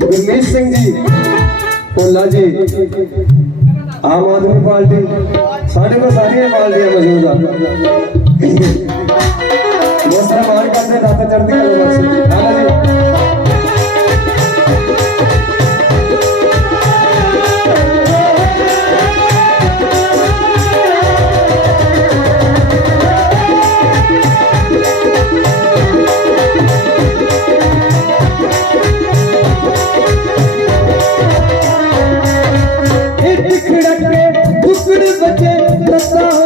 ਗੁਰਮੀਤ ਸਿੰਘ ਜੀ, ਭੋਲਾ ਜੀ, ਆਮ ਆਦਮੀ ਪਾਰਟੀ, ਸਾਡੇ ਕੋਲ ਸਾਰੀਆਂ ਪਾਰਟੀਆਂ ਮੌਜੂਦ ਆ। ਮੁਸਲਮਾਨ ਕਰਦੇ, ਦਾਤਾ ਚੜ੍ਹਦੀ ਕਲਾ ਬਖਸ਼। बचे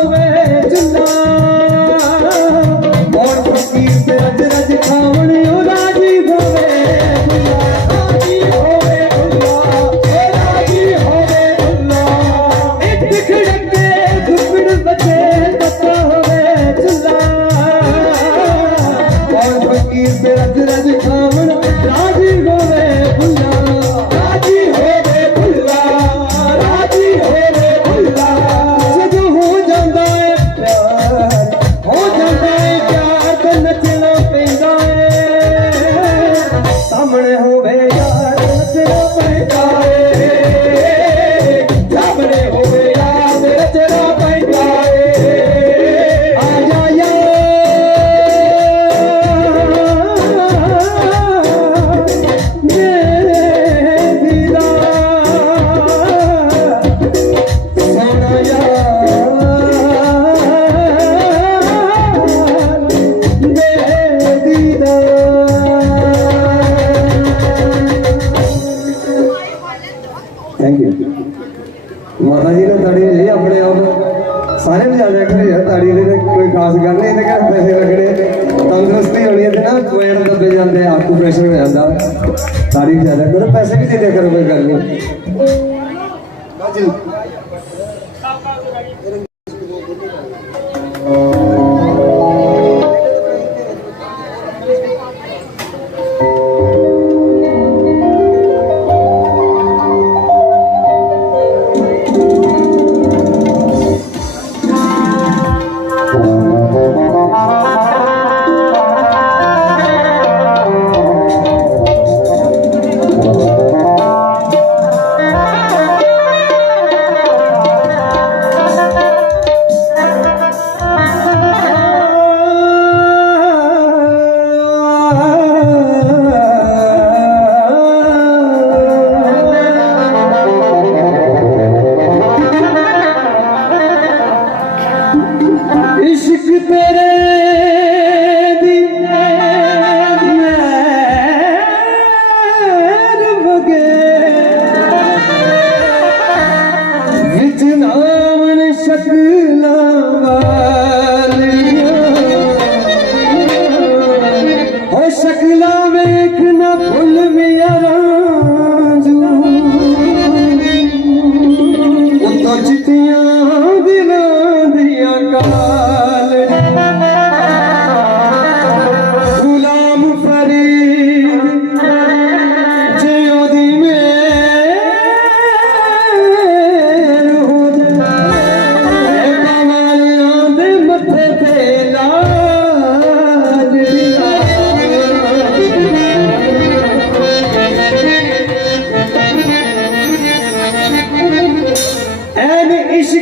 ਮਾਤਾ ਜੀ ਨੇ ਤੜੀ ਲਈ ਆਪਣੇ ਆਪ ਸਾਰੇ ਵਜਾਜਾ ਕਰੇ ਯਾਰ ਤੜੀ ਦੇ ਕੋਈ ਖਾਸ ਗੱਲ ਨਹੀਂ ਇਹਦੇ ਘਰ ਪੈਸੇ ਲੱਗਣੇ। ਤੰਦਰੁਸਤੀ ਹੋਣੀ ਹੈ ਤੇ ਨਾ ਪੇਟ ਦੱਬੇ ਜਾਂਦੇ ਆਕੂਪ੍ਰੈਸ਼ਰ ਹੋ ਜਾਂਦਾ। ਤੜੀ ਵਜਾਜਾ ਕਰੋ ਪੈਸੇ ਵੀ ਦੇ ਕਰੋ ਕੋਈ ਗੱਲ ਨਹੀਂ। ਬਾਜੀ।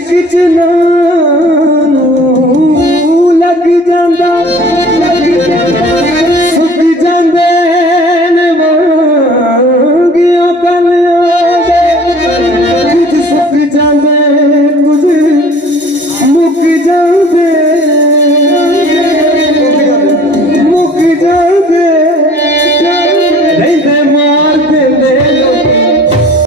कितना